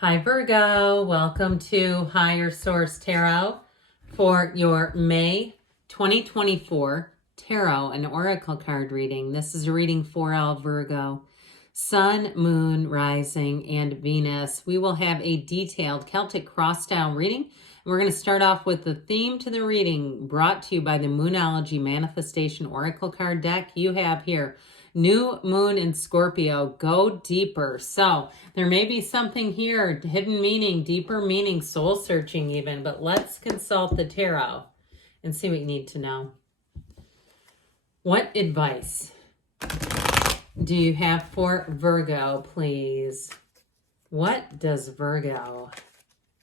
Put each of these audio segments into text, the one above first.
Hi Virgo, welcome to Higher Source Tarot for your May 2024 Tarot and Oracle card reading. This is a reading for all Virgo, Sun, Moon, Rising, and Venus. We will have a detailed Celtic cross-style reading. We're going to start off with the theme to the reading brought to you by the Moonology Manifestation Oracle card deck. You have here New Moon in Scorpio, go deeper. So there may be something here, hidden meaning, deeper meaning, soul searching even, but let's consult the tarot and see what you need to know. What advice do you have for Virgo, please? What does Virgo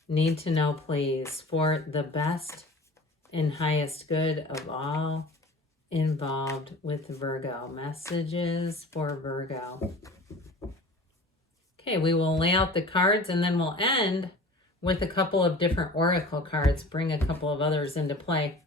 need to know, please, for the best and highest good of all involved with Virgo? Messages for Virgo. Okay, we will lay out the cards and then we'll end with a couple of different oracle cards, bring a couple of others into play.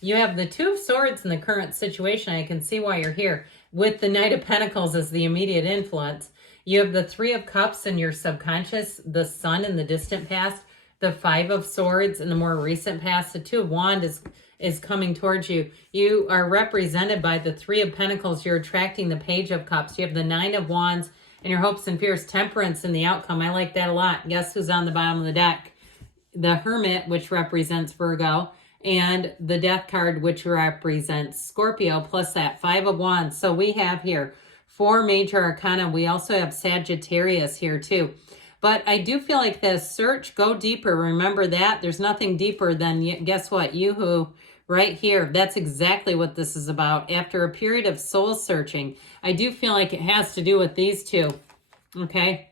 You have the Two of Swords in the current situation. I can see why you're here. With the Knight of Pentacles as the immediate influence. You have the Three of Cups in your subconscious, the Sun in the distant past, the Five of Swords in the more recent past. The Two of Wands is coming towards you. You are represented by the Three of Pentacles. You're attracting the Page of Cups. You have the Nine of Wands and your hopes and fears, Temperance in the outcome. I like that a lot. Guess who's on the bottom of the deck? The Hermit, which represents Virgo, and the Death card, which represents Scorpio, plus that Five of Wands. So we have here 4 major arcana. We also have Sagittarius here too. But I do feel like this search, go deeper. Remember that. There's nothing deeper than, guess what? Yoo-hoo, right here. That's exactly what this is about. After a period of soul searching, I do feel like it has to do with these two. Okay.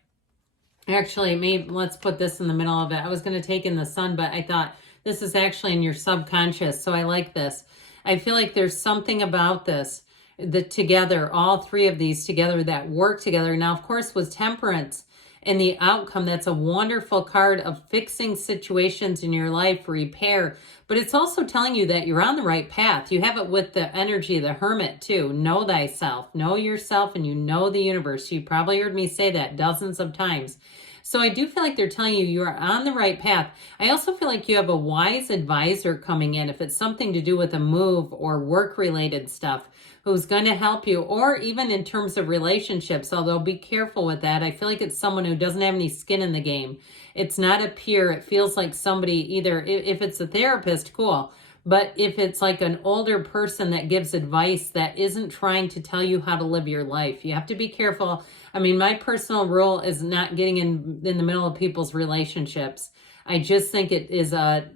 Actually, maybe let's put this in the middle of it. I was going to take in the Sun, but I thought this is actually in your subconscious. So I like this. I feel like there's something about this, that together, all 3 of these together that work together. Now, of course, with Temperance and the outcome, that's a wonderful card of fixing situations in your life, repair. But it's also telling you that you're on the right path. You have it with the energy of the Hermit too. Know thyself, know yourself, and you know the universe. You probably heard me say that dozens of times. So I do feel like they're telling you are on the right path. I also feel like you have a wise advisor coming in, if it's something to do with a move or work-related stuff, who's going to help you, or even in terms of relationships, although be careful with that. I feel like it's someone who doesn't have any skin in the game. It's not a peer. It feels like somebody, either if it's a therapist, cool. But if it's like an older person that gives advice that isn't trying to tell you how to live your life, you have to be careful. I mean, my personal rule is not getting in the middle of people's relationships. I just think it is I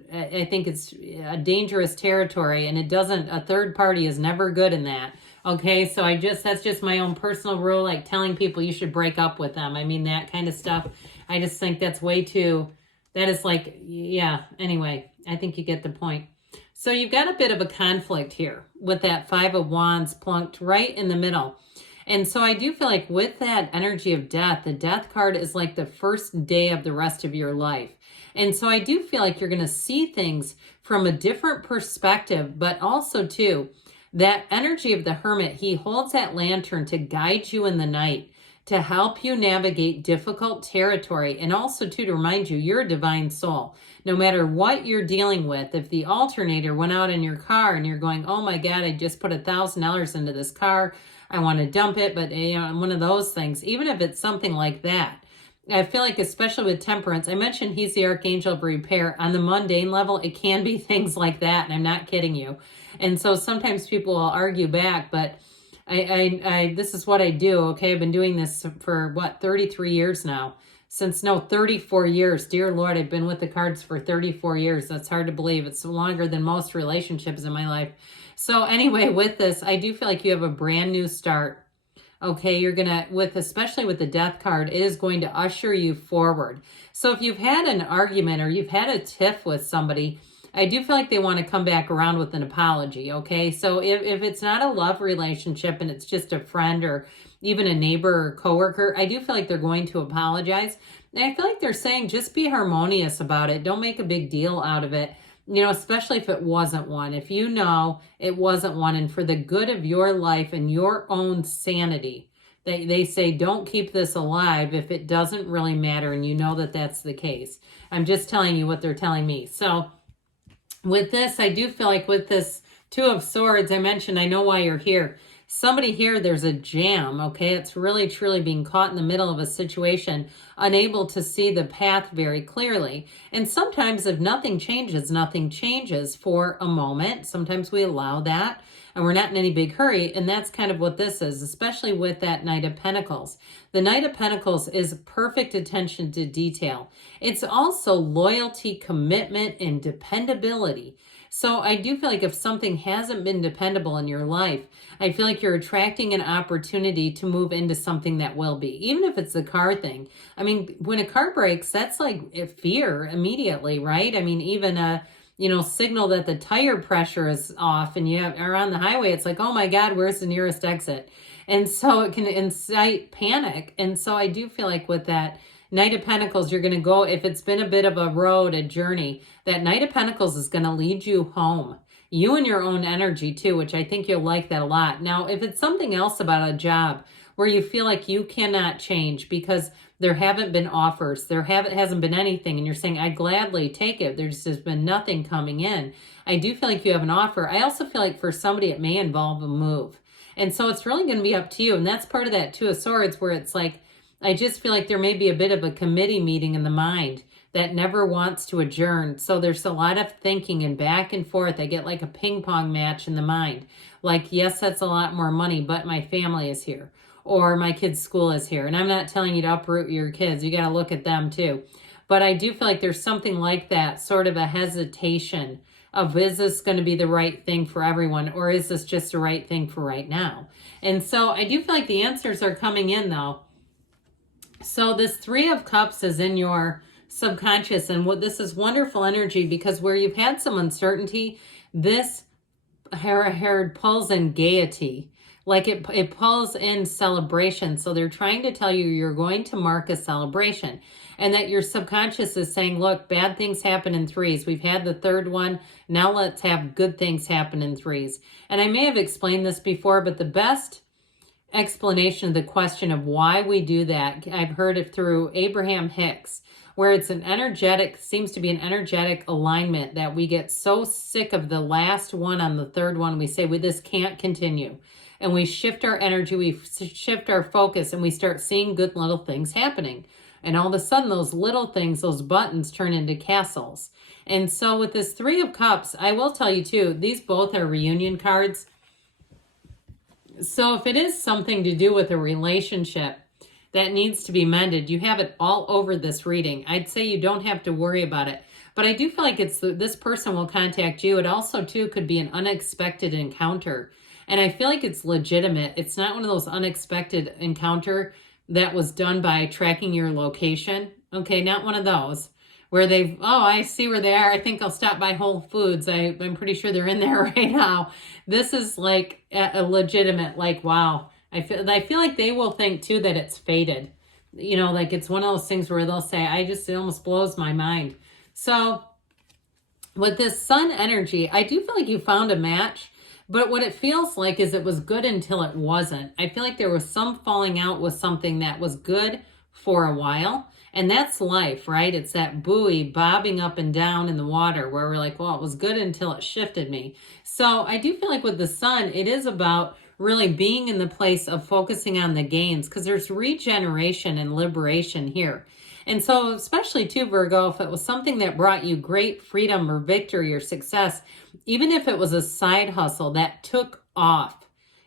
think it's a dangerous territory, and a third party is never good in that. Okay, so that's just my own personal rule, like telling people you should break up with them. I mean, that kind of stuff. I just think that's way too, that is like, yeah, anyway, I think you get the point. So you've got a bit of a conflict here with that Five of Wands plunked right in the middle. And so I do feel like with that energy of death, the Death card is like the first day of the rest of your life. And so I do feel like you're going to see things from a different perspective, but also too, that energy of the Hermit, he holds that lantern to guide you in the night, to help you navigate difficult territory, and also too, to remind you, you're a divine soul. No matter what you're dealing with, if the alternator went out in your car and you're going, oh my God, I just put $1,000 into this car, I want to dump it, but one of those things, even if it's something like that, I feel like, especially with Temperance, I mentioned he's the archangel of repair. On the mundane level, it can be things like that, and I'm not kidding you. And so sometimes people will argue back, but this is what I do, okay? I've been doing this for, 33 years now? 34 years. Dear Lord, I've been with the cards for 34 years. That's hard to believe. It's longer than most relationships in my life. So anyway, with this, I do feel like you have a brand new start. Okay, you're going to, especially with the Death card, it is going to usher you forward. So if you've had an argument or you've had a tiff with somebody, I do feel like they want to come back around with an apology, okay? So if it's not a love relationship and it's just a friend or even a neighbor or coworker, I do feel like they're going to apologize. And I feel like they're saying just be harmonious about it. Don't make a big deal out of it. Especially if it wasn't one. If you know it wasn't one, and for the good of your life and your own sanity, They say don't keep this alive if it doesn't really matter, and you know that that's the case. I'm just telling you what they're telling me. So with this, I do feel like with this Two of Swords, I mentioned, I know why you're here. Somebody here, there's a jam, okay? It's really, truly being caught in the middle of a situation, unable to see the path very clearly. And sometimes if nothing changes for a moment. Sometimes we allow that, and we're not in any big hurry. And that's kind of what this is, especially with that Knight of Pentacles. The Knight of Pentacles is perfect attention to detail. It's also loyalty, commitment, and dependability. So I do feel like if something hasn't been dependable in your life, I feel like you're attracting an opportunity to move into something that will be. Even if it's the car thing. I mean, when a car breaks, that's like fear immediately, right? I mean, even a signal that the tire pressure is off and you are on the highway, it's like, oh my God, where's the nearest exit? And so it can incite panic. And so I do feel like with that Knight of Pentacles, you're going to go, if it's been a bit of a road, a journey, that Knight of Pentacles is going to lead you home. You and your own energy too, which I think you'll like that a lot. Now, if it's something else about a job where you feel like you cannot change because there haven't been offers, hasn't been anything, and you're saying, I'd gladly take it, there's just been nothing coming in, I do feel like you have an offer. I also feel like for somebody it may involve a move. And so it's really going to be up to you. And that's part of that Two of Swords where it's like, I just feel like there may be a bit of a committee meeting in the mind that never wants to adjourn. So there's a lot of thinking and back and forth. I get like a ping pong match in the mind. Like, yes, that's a lot more money, but my family is here. Or my kid's school is here. And I'm not telling you to uproot your kids. You got to look at them too. But I do feel like there's something like that, sort of a hesitation of, is this going to be the right thing for everyone? Or is this just the right thing for right now? And so I do feel like the answers are coming in though. So this Three of Cups is in your subconscious, and this is wonderful energy because where you've had some uncertainty, this hair pulls in gaiety, like it pulls in celebration. So they're trying to tell you you're going to mark a celebration, and that your subconscious is saying, look, bad things happen in threes. We've had the third one. Now let's have good things happen in threes. And I may have explained this before, but the best explanation of the question of why we do that, I've heard it through Abraham Hicks, where it's seems to be an energetic alignment that we get so sick of the last one on the third one, we say, this can't continue. And we shift our energy, we shift our focus, and we start seeing good little things happening. And all of a sudden, those little things, those buttons turn into castles. And so with this Three of Cups, I will tell you too, these both are reunion cards. So if it is something to do with a relationship that needs to be mended, you have it all over this reading. I'd say you don't have to worry about it. But I do feel like this person will contact you. It also, too, could be an unexpected encounter. And I feel like it's legitimate. It's not one of those unexpected encounter that was done by tracking your location. Okay, not one of those. Where I see where they are. I think I'll stop by Whole Foods. I'm pretty sure they're in there right now. This is like a legitimate, like, wow. I feel like they will think too that it's fated. Like it's one of those things where they'll say, it almost blows my mind. So with this Sun energy, I do feel like you found a match. But what it feels like is it was good until it wasn't. I feel like there was some falling out with something that was good for a while. And that's life, right? It's that buoy bobbing up and down in the water where we're like, well, it was good until it shifted me. So I do feel like with the Sun, it is about really being in the place of focusing on the gains, because there's regeneration and liberation here. And so especially too, Virgo, if it was something that brought you great freedom or victory or success, even if it was a side hustle that took off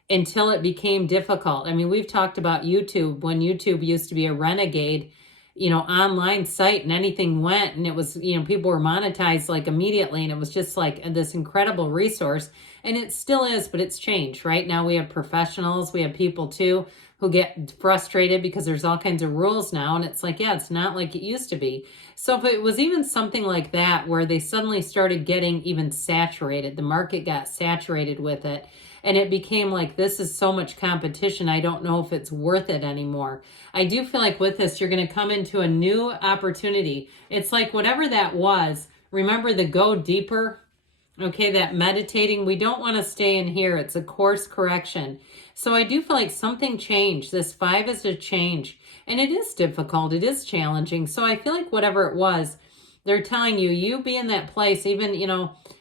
until it became difficult. I mean, we've talked about YouTube, when YouTube used to be a renegade, online site, and anything went, and it was, people were monetized like immediately, and it was just like this incredible resource. And it still is, but it's changed. Right now we have professionals, we have people too who get frustrated because there's all kinds of rules now, and it's like, yeah, it's not like it used to be. So if it was even something like that where they suddenly started getting even saturated, the market got saturated with it, and it became like, this is so much competition, I don't know if it's worth it anymore. I do feel like with this, you're going to come into a new opportunity. It's like whatever that was, remember the go deeper, okay, that meditating. We don't want to stay in here. It's a course correction. So I do feel like something changed. This 5 is a change, and it is difficult. It is challenging. So I feel like whatever it was, they're telling you, you be in that place, even,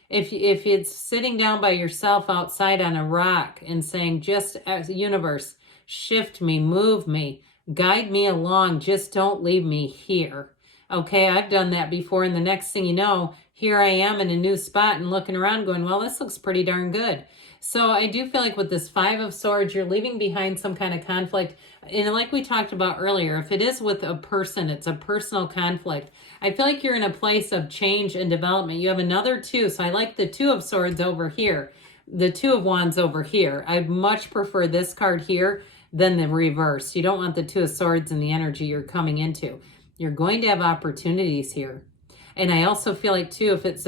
if it's sitting down by yourself outside on a rock and saying, just as universe, shift me, move me, guide me along, just don't leave me here. Okay, I've done that before, and the next thing you know, here I am in a new spot and looking around going, well, this looks pretty darn good. So I do feel like with this 5 of Swords, you're leaving behind some kind of conflict. And like we talked about earlier, if it is with a person, it's a personal conflict. I feel like you're in a place of change and development. You have another 2. So I like the 2 of Swords over here, the 2 of Wands over here. I much prefer this card here than the reverse. You don't want the 2 of Swords in the energy you're coming into. You're going to have opportunities here. And I also feel like, too, if it's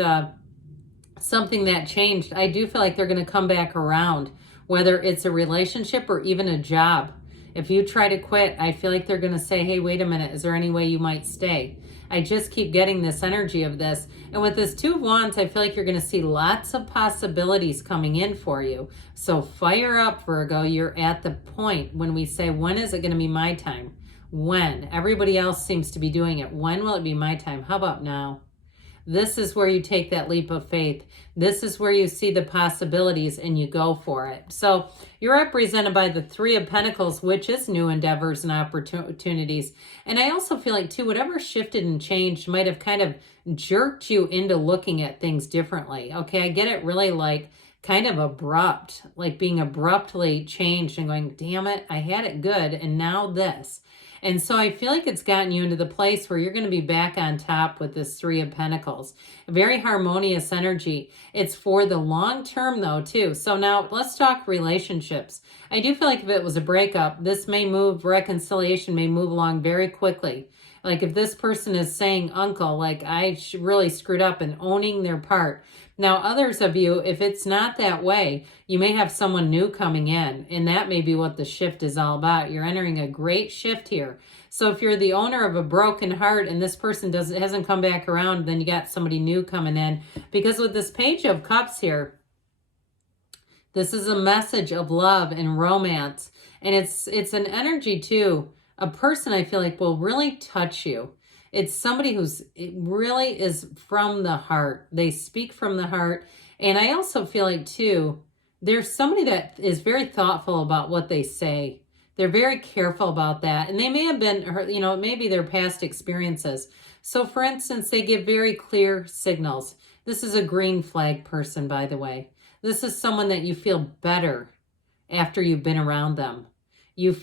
something that changed, I do feel like they're going to come back around, whether it's a relationship or even a job. If you try to quit, I feel like they're going to say, hey, wait a minute, is there any way you might stay? I just keep getting this energy of this. And with this 2 of Wands, I feel like you're going to see lots of possibilities coming in for you. So fire up, Virgo. You're at the point when we say, when is it going to be my time? When? Everybody else seems to be doing it. When will it be my time? How about now? This is where you take that leap of faith. This is where you see the possibilities and you go for it. So you're represented by the 3 of Pentacles, which is new endeavors and opportunities. And I also feel like, too, whatever shifted and changed might have kind of jerked you into looking at things differently. Okay, I get it really like kind of abrupt, like being abruptly changed and going, damn it, I had it good, and now this. And so I feel like it's gotten you into the place where you're going to be back on top with this 3 of Pentacles. A very harmonious energy. It's for the long term, though, too. So now let's talk relationships. I do feel like if it was a breakup, this may move, reconciliation may move along very quickly. Like if this person is saying, uncle, like I really screwed up, and owning their part. Now, others of you, if it's not that way, you may have someone new coming in, and that may be what the shift is all about. You're entering a great shift here. So if you're the owner of a broken heart and this person hasn't come back around, then you got somebody new coming in. Because with this Page of Cups here, this is a message of love and romance. And it's an energy, too. A person I feel like will really touch you. It's somebody it really is from the heart. They speak from the heart. And I also feel like, too, there's somebody that is very thoughtful about what they say. They're very careful about that. And they may have been, it may be their past experiences. So, for instance, they give very clear signals. This is a green flag person, by the way. This is someone that you feel better after you've been around them. You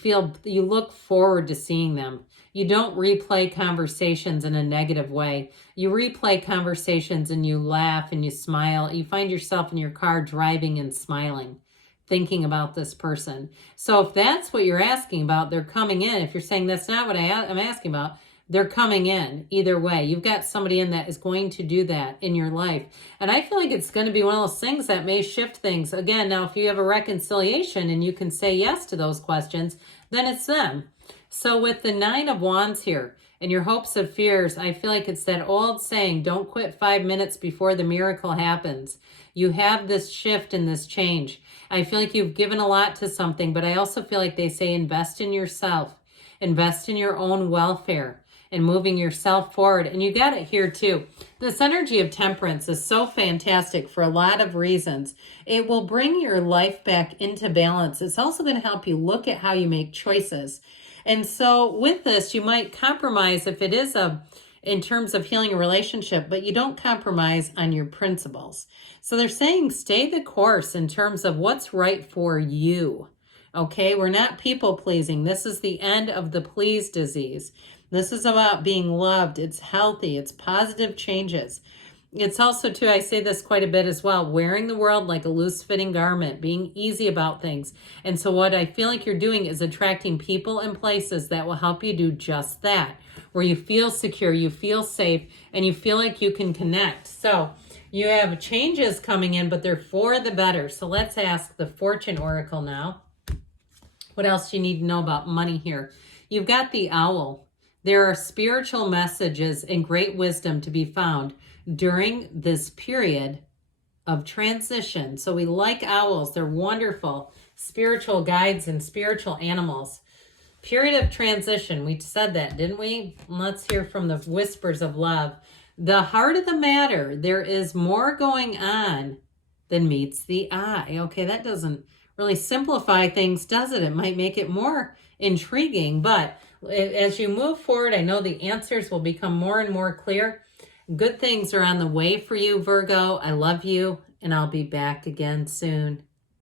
look forward to seeing them. You don't replay conversations in a negative way. You replay conversations and you laugh and you smile. You find yourself in your car driving and smiling, thinking about this person. So if that's what you're asking about, they're coming in. If you're saying that's not what I'm asking about, they're coming in either way. You've got somebody in that is going to do that in your life. And I feel like it's going to be one of those things that may shift things. Again, now if you have a reconciliation and you can say yes to those questions, then it's them. So with the 9 of Wands here and your hopes and fears, I feel like it's that old saying, don't quit 5 minutes before the miracle happens. You have this shift and this change. I feel like you've given a lot to something, but I also feel like they say invest in yourself, invest in your own welfare and moving yourself forward. And you got it here too. This energy of temperance is so fantastic for a lot of reasons. It will bring your life back into balance. It's also going to help you look at how you make choices. And so with this, you might compromise if it is in terms of healing a relationship, but you don't compromise on your principles. So they're saying stay the course in terms of what's right for you. Okay, we're not people pleasing. This is the end of the please disease. This is about being loved. It's healthy. It's positive changes. It's also, too, I say this quite a bit as well, wearing the world like a loose-fitting garment, being easy about things. And so what I feel like you're doing is attracting people and places that will help you do just that, where you feel secure, you feel safe, and you feel like you can connect. So you have changes coming in, but they're for the better. So let's ask the Fortune Oracle now. What else do you need to know about money here? You've got the Owl. There are spiritual messages and great wisdom to be found during this period of transition. So we like owls. They're wonderful. spiritual guides and spiritual animals. Period of transition. We said that, didn't we? Let's hear from the whispers of love. The heart of the matter, there is more going on than meets the eye. Okay, that doesn't really simplify things, does it? It might make it more intriguing, but as you move forward, I know the answers will become more and more clear. Good things are on the way for you, Virgo. I love you, and I'll be back again soon.